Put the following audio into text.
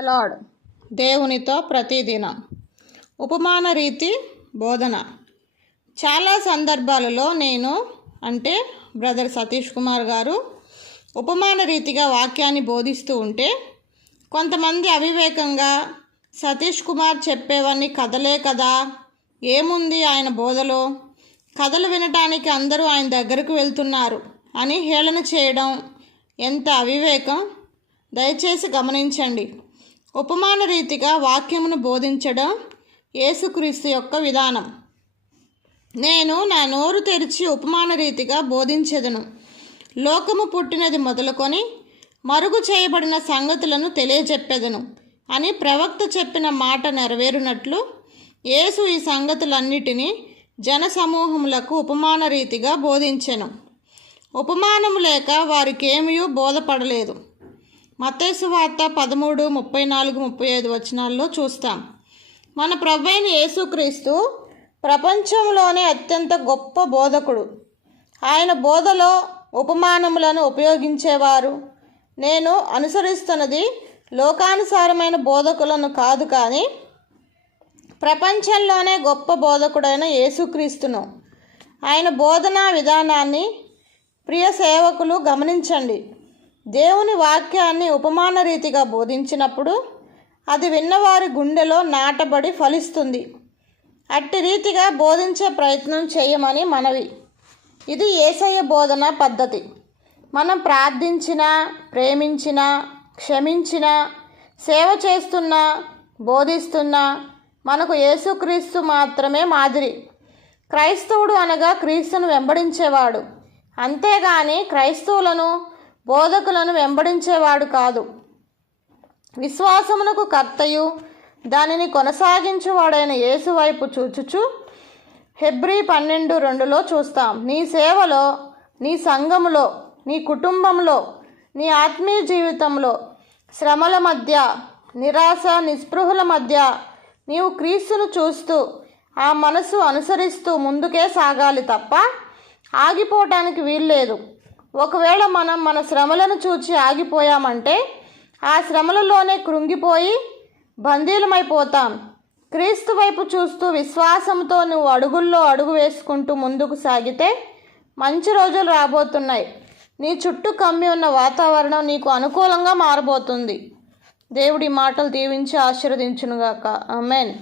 Lord దేవునితో ప్రతిదినం. ఉపమాన రీతి బోధన. చాలా సందర్భాలలో నేను అంటే బ్రదర్ సతీష్ కుమార్ గారు ఉపమాన రీతిగా వాక్యాన్ని బోధిస్తూ ఉంటే కొంతమంది అవివేకంగా సతీష్ కుమార్ చెప్పేవన్నీ కథలే కదా ఏముంది ఆయన బోధలో? కథలు వినటానికి అందరూ ఆయన దగ్గరకు వెళ్తున్నారు అని హేళన చేయడం ఎంత అవివేకం? దయచేసి గమనించండి. ఉపమాన రీతిగా వాక్యమును బోధించడం యేసుక్రీస్తు యొక్క విధానం. నేను నా నోరు తెరిచి ఉపమాన రీతిగా బోధించెదను. లోకము పుట్టినది మొదలుకొని మరుగు చేయబడిన సంగతులను తెలియజెప్పెదను అని ప్రవక్త చెప్పిన మాట నెరవేరునట్లు యేసు ఈ సంగతులన్నిటినీ జనసమూహములకు ఉపమాన రీతిగా బోధించెను. ఉపమానము లేక వారికేమీ బోధపడలేదు. మతేసు వార్త పదమూడు ముప్పై నాలుగు ముప్పై ఐదు వచనాల్లో చూస్తాం. మన ప్రభైన యేసుక్రీస్తు ప్రపంచంలోనే అత్యంత గొప్ప బోధకుడు. ఆయన బోధలో ఉపమానములను ఉపయోగించేవారు. నేను అనుసరిస్తున్నది లోకానుసారమైన బోధకులను కాదు కానీ ప్రపంచంలోనే గొప్ప బోధకుడైన యేసుక్రీస్తును. ఆయన బోధనా విధానాన్ని ప్రియ సేవకులు గమనించండి. దేవుని వాక్యాన్ని ఉపమాన రీతిగా బోధించినప్పుడు అది విన్నవారి గుండెలో నాటబడి ఫలిస్తుంది. అట్టి రీతిగా బోధించే ప్రయత్నం చేయమని మనవి. ఇది ఏసయ్య బోధన పద్ధతి. మనం ప్రార్థించినా ప్రేమించినా క్షమించినా సేవ చేస్తున్నా బోధిస్తున్నా మనకు యేసుక్రీస్తు మాత్రమే మాదిరి. క్రైస్తవుడు అనగా క్రీస్తును వెంబడించేవాడు. అంతేగాని క్రైస్తవులను బోధకులను వెంబడించేవాడు కాదు. విశ్వాసమునకు కర్తయు దానిని కొనసాగించువాడైన యేసు వైపు చూచుచు హెబ్రి పన్నెండు రెండులో చూస్తాం. నీ సేవలో నీ సంఘములో నీ కుటుంబంలో నీ ఆత్మీయ జీవితంలో శ్రమల మధ్య నిరాశ నిస్పృహల మధ్య నీవు క్రీస్తును చూస్తూ ఆ మనసు అనుసరిస్తూ ముందుకే సాగాలి తప్ప ఆగిపోవటానికి వీల్లేదు. ఒకవేళ మనం మన శ్రమలను చూచి ఆగిపోయామంటే ఆ శ్రమలలోనే కృంగిపోయి బందీలమైపోతాం. క్రీస్తు వైపు చూస్తూ విశ్వాసంతో నువ్వు అడుగుల్లో అడుగు వేసుకుంటూ ముందుకు సాగితే మంచి రోజులు రాబోతున్నాయి. నీ చుట్టూ కమ్మి ఉన్న వాతావరణం నీకు అనుకూలంగా మారబోతుంది. దేవుడి మాటలు దీవించి ఆశీర్వదించునుగాక. ఆమెన్.